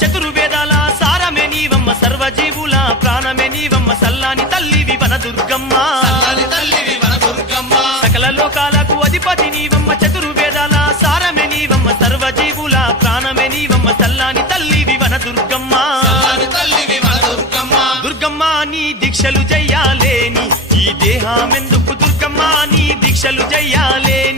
చతుర్వేదాల సారమే నీవమ్మ సర్వజీవుల ప్రాణమే నీవమ్మ సల్లాని తల్లివి వన దుర్గమ్మ సకల లోకాలకు అధిపతి నీవమ్మ చతుర్వేదాల సారమే నీవమ్మ సర్వజీవుల ప్రాణమే నీవమ్మ సల్లాని తల్లివి వన దుర్గమ్మ దుర్గమ్మ నీ దీక్షలు చెయ్యాలేని ఈ దేహమెందుకు దుర్గమ్మ నీ దీక్షలు చెయ్యాలేని